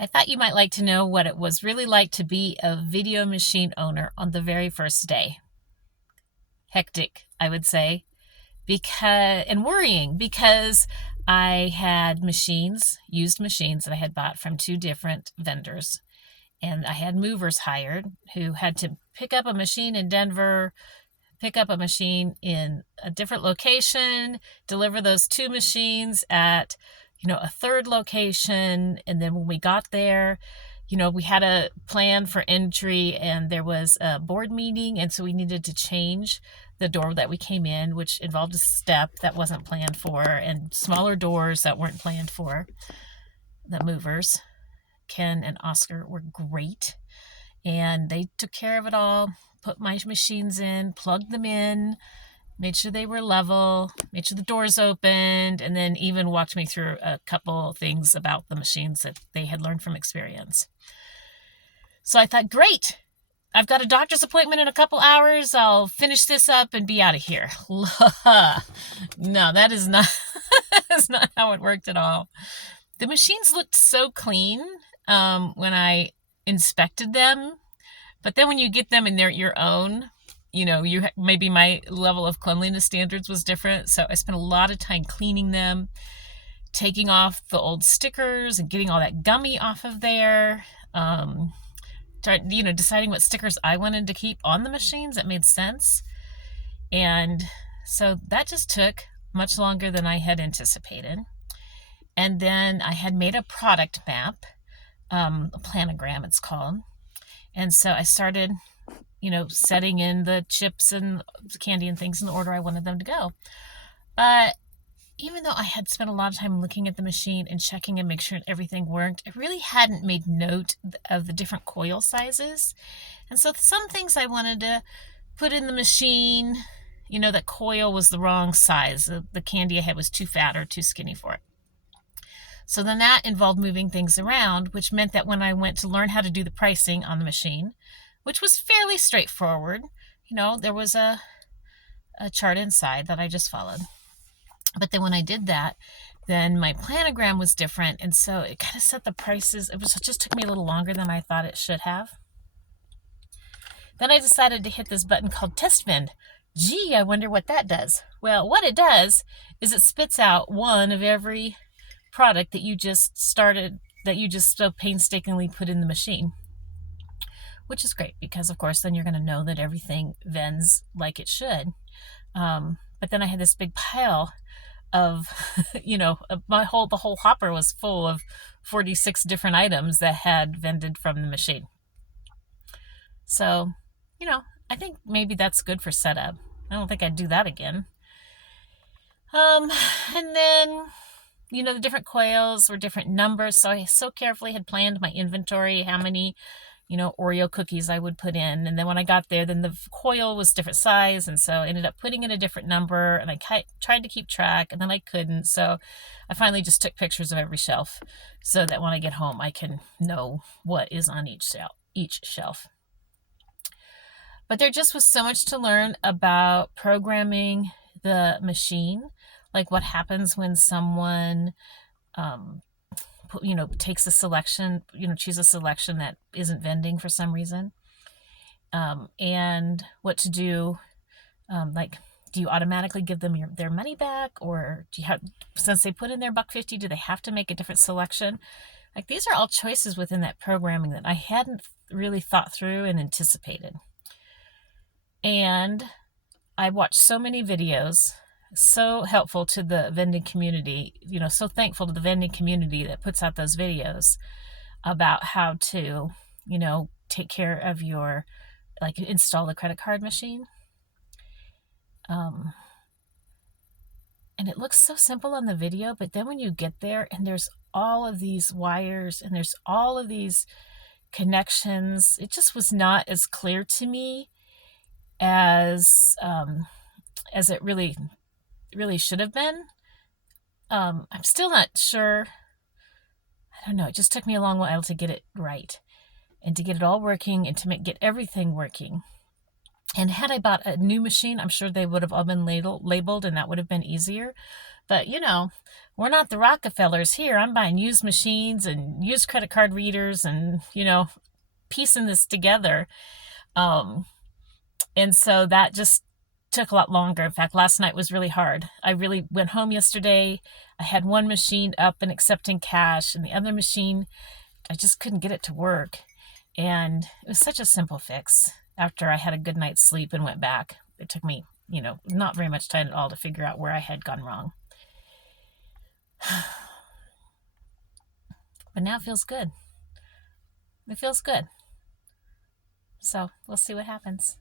I thought you might like to know what it was really like to be a video machine owner on the very first day. Hectic, I would say, and worrying because I had used machines that I had bought from two different vendors. And I had movers hired who had to pick up a machine in Denver, pick up a machine in a different location, deliver those two machines at, a third location. And then when we got there, we had a plan for entry and there was a board meeting. And so we needed to change the door that we came in, which involved a step that wasn't planned for and smaller doors that weren't planned for. The movers, Ken and Oscar, were great. And they took care of it all, put my machines in, plugged them in, made sure they were level, made sure the doors opened, and then even walked me through a couple things about the machines that they had learned from experience. So I thought, great, I've got a doctor's appointment in a couple hours. I'll finish this up and be out of here. No, that is not, that's not how it worked at all. The machines looked so clean when I inspected them, but then when you get them and they're your own, maybe my level of cleanliness standards was different. So I spent a lot of time cleaning them, taking off the old stickers and getting all that gummy off of there. Deciding what stickers I wanted to keep on the machines that made sense. And so that just took much longer than I had anticipated. And then I had made a product map, a planogram it's called. And so I started, setting in the chips and the candy and things in the order I wanted them to go. But even though I had spent a lot of time looking at the machine and checking and make sure everything worked, I really hadn't made note of the different coil sizes. And so some things I wanted to put in the machine, that coil was the wrong size. The candy I had was too fat or too skinny for it. So then that involved moving things around, which meant that when I went to learn how to do the pricing on the machine, which was fairly straightforward, there was a chart inside that I just followed. But then when I did that, then my planogram was different. And so it kind of set the prices. It just took me a little longer than I thought it should have. Then I decided to hit this button called Test Vend. Gee, I wonder what that does. Well, what it does is it spits out one of every product that you just so painstakingly put in the machine, which is great because, of course, then you're going to know that everything vends like it should. But then I had this big pile of, the whole hopper was full of 46 different items that had vended from the machine. So, I think maybe that's good for setup. I don't think I'd do that again. And then, the different coils were different numbers. So I so carefully had planned my inventory, how many, Oreo cookies I would put in. And then when I got there, then the coil was different size. And so I ended up putting in a different number and I tried to keep track and then I couldn't. So I finally just took pictures of every shelf so that when I get home, I can know what is on each shelf. But there just was so much to learn about programming the machine, like what happens when someone, takes a selection, choose a selection that isn't vending for some reason, and what to do. Do you automatically give them their money back, or do you have, since they put in their $1.50, do they have to make a different selection? Like, these are all choices within that programming that I hadn't really thought through and anticipated. And I watched so many videos, so helpful to the vending community, so thankful to the vending community that puts out those videos about how to, take care of install the credit card machine. And it looks so simple on the video, but then when you get there and there's all of these wires and there's all of these connections, it just was not as clear to me as it really should have been. I'm still not sure. I don't know. It just took me a long while to get it right and to get it all working and to get everything working. And had I bought a new machine, I'm sure they would have all been labeled and that would have been easier. But, we're not the Rockefellers here. I'm buying used machines and used credit card readers and, piecing this together. Um, and so that just took a lot longer. In fact, last night was really hard. I really went home yesterday. I had one machine up and accepting cash, and the other machine, I just couldn't get it to work. And it was such a simple fix. After I had a good night's sleep and went back, it took me, not very much time at all to figure out where I had gone wrong. But now it feels good. It feels good. So we'll see what happens.